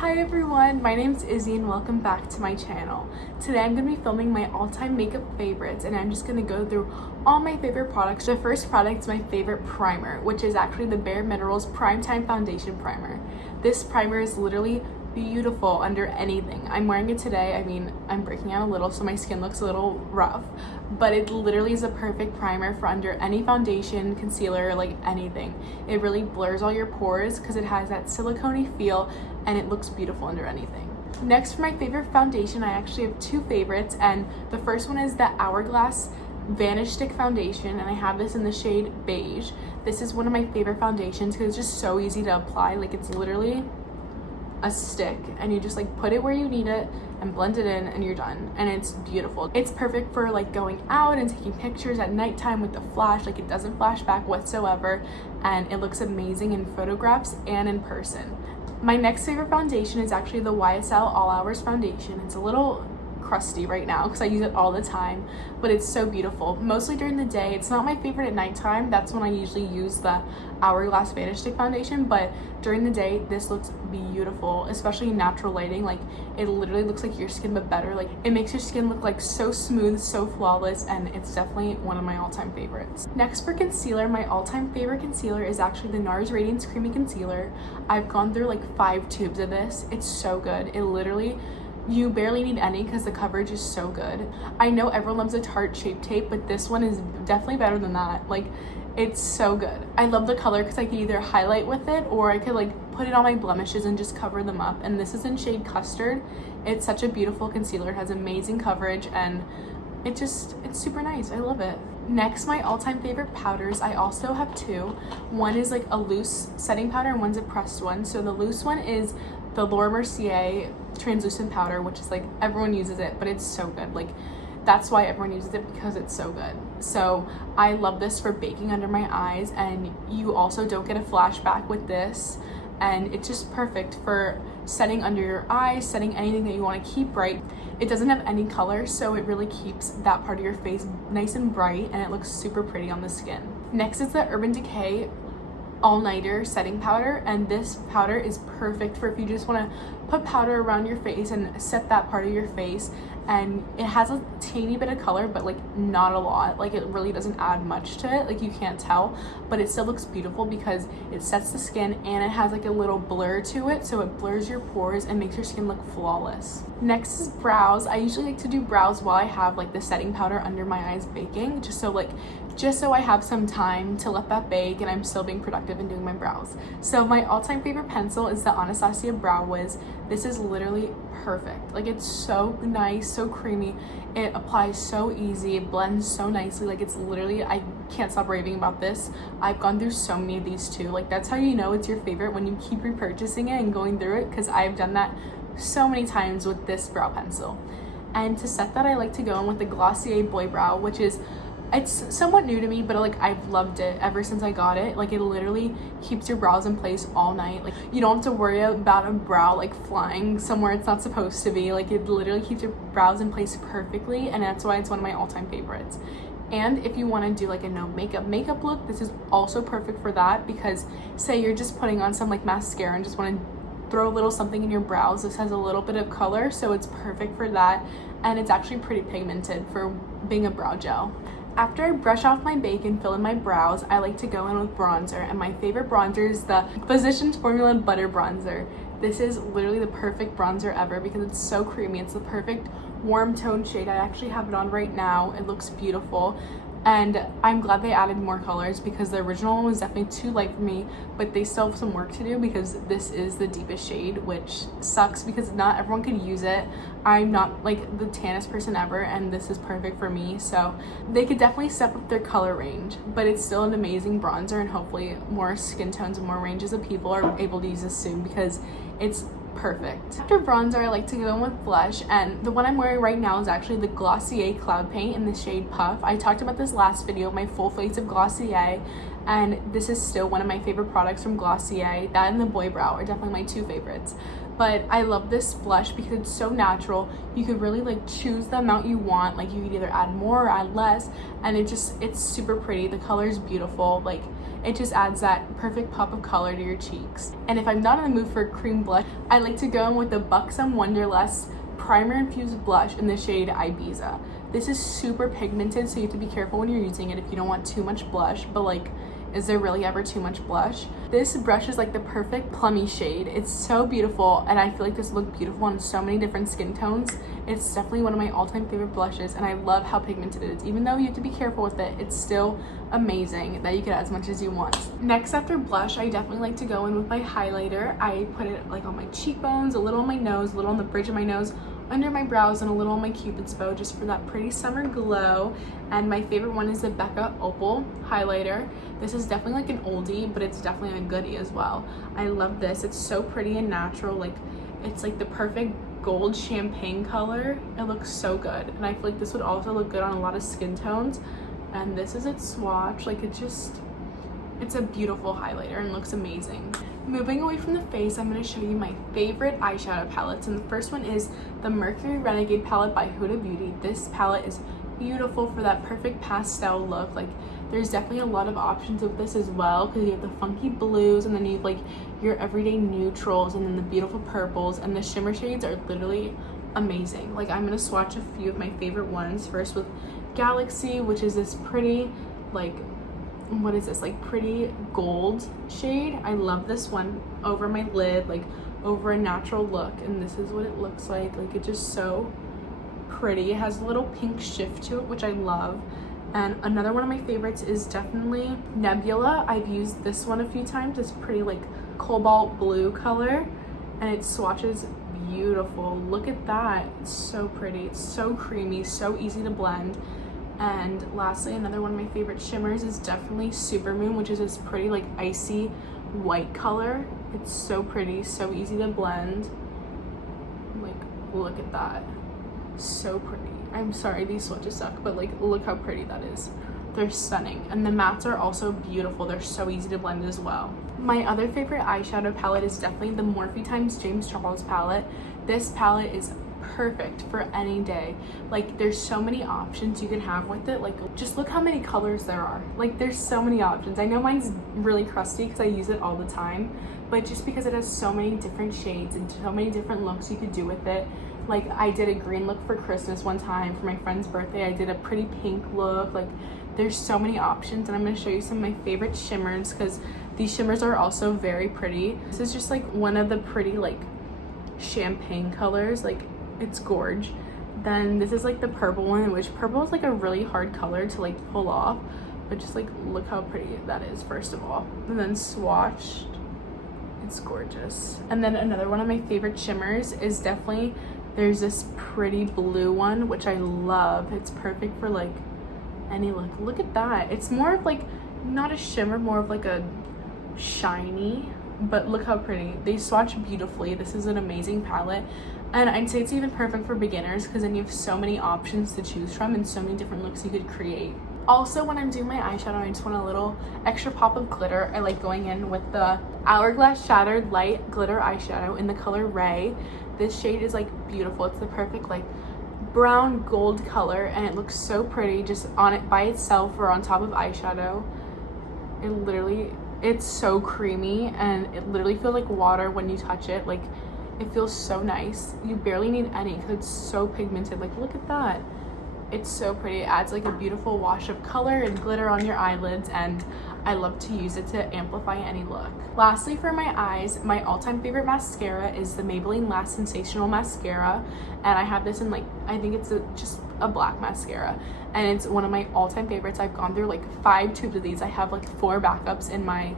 Hi everyone, my name is Izzy and welcome back to my channel. Today I'm going to be filming my all-time makeup favorites and I'm just going to go through all my favorite products. The first product is my favorite primer, which is actually the Bare Minerals Primetime Foundation Primer. This primer is literally beautiful under anything. I'm wearing it today. I mean, I'm breaking out a little so my skin looks a little rough, but it literally is a perfect primer for under any foundation, concealer, like anything. It really blurs all your pores because it has that silicone-y feel and it looks beautiful under anything. Next, for my favorite foundation, I actually have two favorites, and the first one is the Hourglass Vanish Stick Foundation, and I have this in the shade Beige. This is one of my favorite foundations because it's just so easy to apply. Like, it's literally a stick and you just like put it where you need it and blend it in and you're done, and it's beautiful. It's perfect for like going out and taking pictures at nighttime with the flash. Like, it doesn't flash back whatsoever and it looks amazing in photographs and in person. My next favorite foundation is actually the YSL All Hours Foundation. It's a little crusty right now because I use it all the time, but it's so beautiful. Mostly during the day. It's not my favorite at nighttime. That's when I usually use the Hourglass Vanish Stick Foundation, but during the day this looks beautiful, especially in natural lighting. Like, it literally looks like your skin but better. Like, it makes your skin look like so smooth, so flawless, and it's definitely one of my all-time favorites. Next, for concealer, my all-time favorite concealer is actually the NARS Radiance Creamy Concealer. I've gone through like 5 tubes of this. It's so good. It literally, you barely need any because the coverage is so good. I know everyone loves a Tarte Shape Tape, but this one is definitely better than that. Like, it's so good. I love the color because I could either highlight with it or I could like put it on my blemishes and just cover them up. And this is in shade Custard. It's such a beautiful concealer. It has amazing coverage and it's super nice. I love it. Next, my all-time favorite powders. I also have two. One is like a loose setting powder and one's a pressed one. So the loose one is the Laura Mercier translucent powder, which is like, everyone uses it, but it's so good. Like, that's why everyone uses it, because it's so good. So I love this for baking under my eyes, and you also don't get a flashback with this, and it's just perfect for setting under your eyes, setting anything that you want to keep bright. It doesn't have any color, so it really keeps that part of your face nice and bright, and it looks super pretty on the skin. Next is the Urban Decay All-Nighter setting powder, and this powder is perfect for if you just want to put powder around your face and set that part of your face. And it has a teeny bit of color, but like not a lot. Like, it really doesn't add much to it, like you can't tell, but it still looks beautiful because it sets the skin and it has like a little blur to it, so it blurs your pores and makes your skin look flawless. Next is brows. I usually like to do brows while I have like the setting powder under my eyes baking, just so I have some time to let that bake and I'm still being productive in doing my brows. So my all-time favorite pencil is the Anastasia Brow Wiz. This is literally perfect. Like, it's so nice, so creamy. It applies so easy, it blends so nicely. Like, it's literally, I can't stop raving about this. I've gone through so many of these too. Like, that's how you know it's your favorite, when you keep repurchasing it and going through it, because I've done that so many times with this brow pencil. And to set that, I like to go in with the Glossier Boy Brow, which is, it's somewhat new to me, but like, I've loved it ever since I got it. Like, it literally keeps your brows in place all night. Like, you don't have to worry about a brow like flying somewhere it's not supposed to be. Like, it literally keeps your brows in place perfectly, and that's why it's one of my all-time favorites. And if you want to do like a no makeup look, this is also perfect for that, because say you're just putting on some like mascara and just want to throw a little something in your brows. This has a little bit of color, so it's perfect for that, and it's actually pretty pigmented for being a brow gel. After I brush off my bake and fill in my brows, I like to go in with bronzer, and my favorite bronzer is the Physicians Formula Butter Bronzer. This is literally the perfect bronzer ever because it's so creamy. It's the perfect warm tone shade. I actually have it on right now. It looks beautiful. And I'm glad they added more colors because the original one was definitely too light for me, but they still have some work to do because this is the deepest shade, which sucks because not everyone could use it. I'm not like the tannest person ever, and this is perfect for me. So they could definitely step up their color range, but it's still an amazing bronzer, and hopefully more skin tones and more ranges of people are able to use this soon because it's perfect. After bronzer, I like to go in with blush, and the one I'm wearing right now is actually the Glossier Cloud Paint in the shade Puff. I talked about this last video, my full face of Glossier, and this is still one of my favorite products from Glossier. That and the Boy Brow are definitely my two favorites. But I love this blush because it's so natural. You could really like choose the amount you want. Like, you could either add more or add less, and it's super pretty. The color is beautiful. Like, It just adds that perfect pop of color to your cheeks. And if I'm not in the mood for a cream blush, I like to go in with the Buxom Wonderlust Primer Infused Blush in the shade Ibiza. This is super pigmented, so you have to be careful when you're using it if you don't want too much blush, but like, is there really ever too much blush? This brush is like the perfect plummy shade. It's so beautiful, and I feel like this will look beautiful on so many different skin tones. It's definitely one of my all-time favorite blushes, and I love how pigmented it is. Even though you have to be careful with it, it's still amazing that you can add as much as you want. Next, after blush, I definitely like to go in with my highlighter. I put it like on my cheekbones, a little on my nose, a little on the bridge of my nose, under my brows, and a little on my Cupid's bow, just for that pretty summer glow. And my favorite one is the Becca Opal highlighter. This is definitely like an oldie, but it's definitely a goodie as well. I love this. It's so pretty and natural. Like, it's like the perfect gold champagne color. It looks so good, and I feel like this would also look good on a lot of skin tones. And this is its swatch. Like, it's a beautiful highlighter and looks amazing. Moving away from the face, I'm going to show you my favorite eyeshadow palettes, and the first one is the Mercury Renegade palette by Huda Beauty. This palette is beautiful for that perfect pastel look. Like, there's definitely a lot of options with this as well, because you have the funky blues, and then you have like your everyday neutrals, and then the beautiful purples, and the shimmer shades are literally amazing. Like, I'm going to swatch a few of my favorite ones. First with Galaxy, which is this pretty, like, what is this, like pretty gold shade. I love this one over my lid, like over a natural look, and this is what it looks like. It's just so pretty. It has a little pink shift to it, which I love. And another one of my favorites is definitely Nebula. I've used this one a few times. It's pretty like cobalt blue color, and it swatches beautiful. Look at that. It's so pretty. It's so creamy, so easy to blend. And lastly, another one of my favorite shimmers is definitely Supermoon, which is this pretty like icy white color. It's so pretty, so easy to blend. Like, look at that. So pretty. I'm sorry, these swatches suck, but like, look how pretty that is. They're stunning. And the mattes are also beautiful. They're so easy to blend as well. My other favorite eyeshadow palette is definitely the Morphe x James Charles palette. This palette is perfect for any day. Like, there's so many options you can have with it. Like, just look how many colors there are. Like, there's so many options. I know mine's really crusty because I use it all the time, but just because it has so many different shades and so many different looks you could do with it. Like, I did a green look for Christmas one time for my friend's birthday. I did a pretty pink look. Like, there's so many options, and I'm going to show you some of my favorite shimmers, because these shimmers are also very pretty. This is just like one of the pretty like champagne colors. Like, it's gorge. Then this is like the purple one, which purple is like a really hard color to like pull off, but just like look how pretty that is, first of all. And then swatched, it's gorgeous. And then another one of my favorite shimmers is definitely, there's this pretty blue one, which I love. It's perfect for like any look. Look at that. It's more of like, not a shimmer, more of like a shiny, but look how pretty. They swatch beautifully. This is an amazing palette, and I'd say it's even perfect for beginners, because then you have so many options to choose from and so many different looks you could create. Also, when I'm doing my eyeshadow, I just want a little extra pop of glitter. I like going in with the Hourglass Shattered Light Glitter Eyeshadow in the color Ray. This shade is like beautiful. It's the perfect like brown gold color, and it looks so pretty just on it by itself or on top of eyeshadow. It's so creamy, and it literally feels like water when you touch it. Like, it feels so nice. You barely need any because it's so pigmented. Like, look at that. It's so pretty. It adds like a beautiful wash of color and glitter on your eyelids, and I love to use it to amplify any look. Lastly, for my eyes, my all-time favorite mascara is the Maybelline Lash Sensational Mascara, and I have this in like, I think it's just a black mascara, and it's one of my all-time favorites. I've gone through like 5 tubes of these. I have like 4 backups in my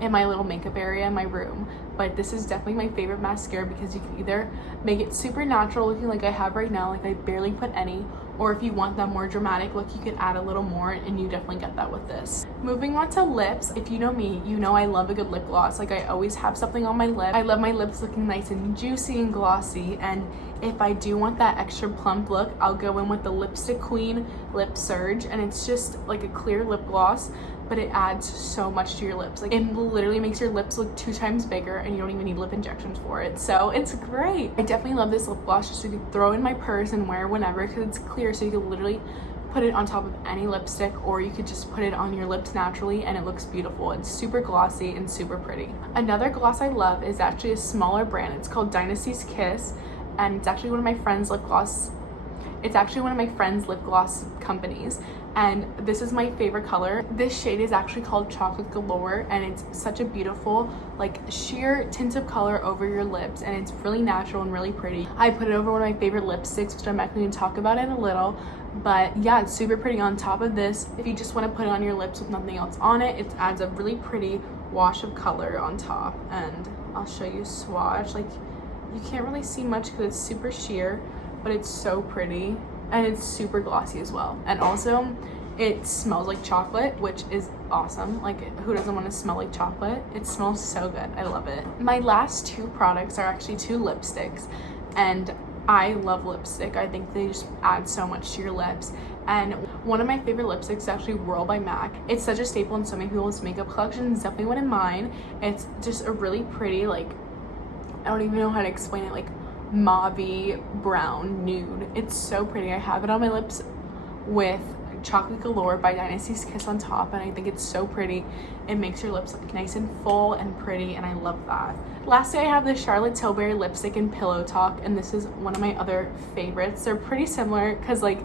little makeup area in my room, but this is definitely my favorite mascara because you can either make it super natural looking like I have right now, like I barely put any, or if you want that more dramatic look, you can add a little more, and you definitely get that with this. Moving on to lips. If you know me, you know I love a good lip gloss. Like, I always have something on my lip. I love my lips looking nice and juicy and glossy, and if I do want that extra plump look, I'll go in with the Lipstick Queen Lip Surge, and it's just like a clear lip gloss, but it adds so much to your lips. Like, it literally makes your lips look 2 times bigger, and you don't even need lip injections for it. So it's great. I definitely love this lip gloss, just so you can throw in my purse and wear whenever, because it's clear, so you can literally put it on top of any lipstick, or you could just put it on your lips naturally and it looks beautiful. It's super glossy and super pretty. Another gloss I love is actually a smaller brand. It's called Dynasty's Kiss, and it's actually one of my friend's lip gloss companies, and this is my favorite color. This shade is actually called Chocolate Galore, and it's such a beautiful like sheer tint of color over your lips, and it's really natural and really pretty. I put it over one of my favorite lipsticks, which I'm actually going to talk about in a little, but yeah, it's super pretty on top of this. If you just want to put it on your lips with nothing else on it, it adds a really pretty wash of color on top. And I'll show you a swatch. Like, you can't really see much because it's super sheer, but it's so pretty, and it's super glossy as well. And also it smells like chocolate, which is awesome. Like, who doesn't want to smell like chocolate? It smells so good. I love it. My last two products are actually two lipsticks, and I love lipstick. I think they just add so much to your lips. And one of my favorite lipsticks is actually Whirl by MAC. It's such a staple in so many people's makeup collections. It's definitely one of mine. It's just a really pretty, like, I don't even know how to explain it, like mauvey brown nude. It's so pretty. I have it on my lips with Chocolate Galore by Dynasty's Kiss on top, and I think it's so pretty. It makes your lips look nice and full and pretty, and I love that. Lastly, I have the Charlotte Tilbury lipstick in Pillow Talk, and this is one of my other favorites. They're pretty similar because like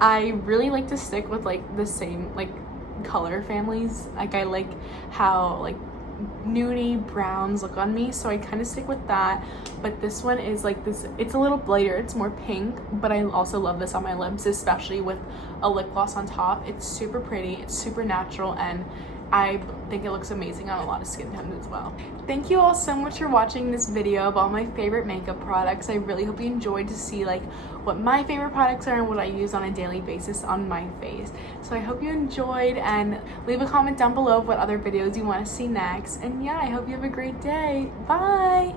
I really like to stick with like the same like color families. Like, I like how like nudie browns look on me, so I kind of stick with that. But this one is like this, it's a little lighter, it's more pink, but I also love this on my lips, especially with a lip gloss on top. It's super pretty, it's super natural, and I think it looks amazing on a lot of skin tones as well. Thank you all so much for watching this video of all my favorite makeup products. I really hope you enjoyed to see like what my favorite products are and what I use on a daily basis on my face. So I hope you enjoyed, and leave a comment down below of what other videos you want to see next. And yeah, I hope you have a great day. Bye!